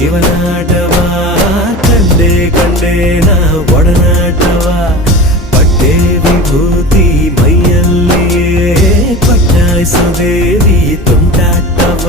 ಶಿವನಾಟವ ಕಂಡೆ ಕಂಡೆ ನಾ ಒಡನಾಟವ ಪಟ್ಟೆ ವಿಭೂತಿ ಮೈಯಲ್ಲಿಯೇ ಪಟ್ಟಾಯಿಸೋ ದೇವಿ ತುಂಟಾಟವ